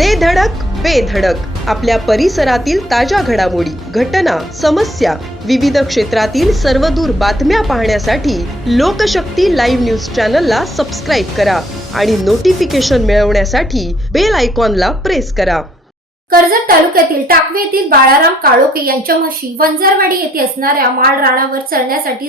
दे धडक बेधडक आपल्या परिसरातील ताज्या घडामोडी घटना समस्या विविध क्षेत्रातील सर्वदूर बातम्या पाहण्यासाठी लोकशक्ती लाईव्ह न्यूज चॅनलला सबस्क्राईब करा आणि नोटिफिकेशन मिळवण्यासाठी बेल आयकॉनला प्रेस करा. कर्जत तालुक्यातील टाकवे येथील बाळाराम काळोके यांच्या म्हशी वंजारवाडी येथे असणाऱ्या माळ राणावर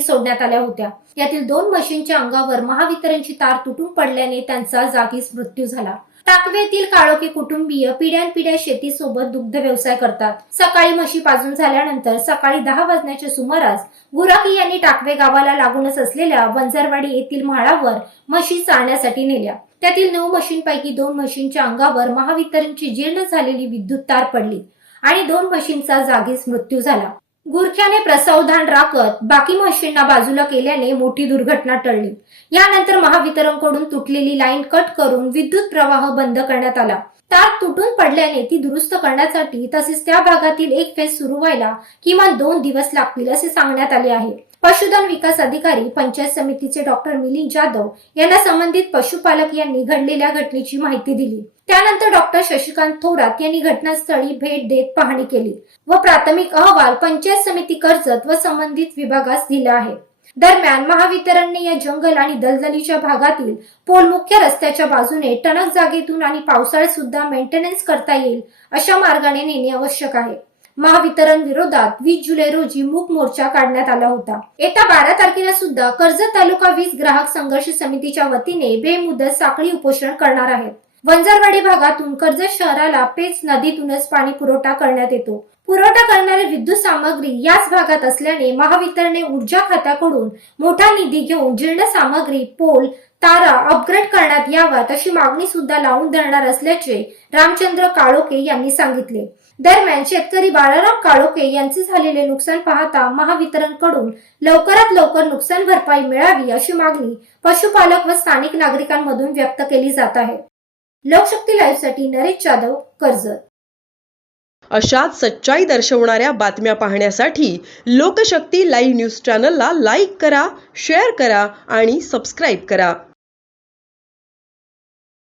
सोडण्यात आल्या होत्या. यातील दोन म्हशींच्या अंगावर महावितरणची तार तुटून पडल्याने त्यांचा जागीच मृत्यू झाला. टाकवेतील काळोखी काळोखे कुटुंबीय पिढ्यानपिढ्या शेतीसोबत दुग्ध व्यवसाय करतात. सकाळी म्हशी पाजून झाल्यानंतर सकाळी दहा वाजण्याच्या सुमारास गुराकी यांनी टाकवे गावाला लागूनच असलेल्या वंजारवाडी येथील म्हाळावर म्हशी चालण्यासाठी नेल्या. त्यातील नऊ म्हशींपैकी दोन म्हशींच्या अंगावर महावितरणची जीर्ण झालेली विद्युत तार पडली आणि दोन म्हशींचा जागीच मृत्यू झाला. गुरख्याने प्रसावधान राखत बाकी म्हशींना बाजूला केल्याने मोठी दुर्घटना टळली. यानंतर महावितरणकडून तुटलेली लाईन कट करून विद्युत प्रवाह बंद करण्यात आला. तार तुटून पडल्याने ती दुरुस्त करण्यासाठी तसेच त्या भागातील एक फेज सुरू व्हायला किमान दोन दिवस लागतील असे सांगण्यात आले आहे. पशुधन विकास अधिकारी पंचायत समितीचे डॉक्टर मिलिंद जाधव यांना संबंधित पशुपालक यांनी घडलेल्या घटनेची माहिती दिली. त्यानंतर डॉक्टर शशिकांत थोरात यांनी घटनास्थळी भेट देत पाहणी केली व प्राथमिक अहवाल पंचायत समिती कर्जत व संबंधित विभागास दिला आहे. दरम्यान महावितरणने या जंगल आणि दलदलीच्या भागातील पोल मुख्य रस्त्याच्या बाजूने टणक जागेतून आणि पावसाळ्यात सुद्धा मेंटेनन्स करता येईल अशा मार्गाने नेणे आवश्यक आहे. महावितरण विरोधात वीस जुलै रोजी मूक मोर्चा काढण्यात आला होता. येत्या बारा तारखेला सुद्धा कर्जत तालुका वीज ग्राहक संघर्ष समितीच्या वतीने बेमुदत साखळी उपोषण करणार आहेत. वंजारवाडी भागातून कर्जत शहराला पेच नदीतूनच पाणी पुरवठा करण्यात येतो. पुरवठा करणारी विद्युत सामग्री याच भागात असल्याने महावितरणने ऊर्जा खात्याकडून मोठा निधी घेऊन जीर्ण सामग्री पोल तारा अपग्रेड करण्यात याव्यात अशी मागणी सुद्धा लावून धरणार असल्याचे रामचंद्र काळोके यांनी सांगितले. दरम्यान शेतकरी बाळाराम काळोके यांचे झालेले नुकसान पाहता महावितरणकडून लवकरात लवकर नुकसान भरपाई मिळावी अशी मागणी पशुपालक व स्थानिक नागरिकांमधून व्यक्त केली जात आहे. लोकशक्ती लाईव्हसाठी नरेश जाधव कर्जत. अशाच सच्चाई दर्शवणाऱ्या बातम्या पाहण्यासाठी लोकशक्ती लाईव्ह न्यूज चॅनलला लाईक करा शेअर करा आणि सबस्क्राईब करा.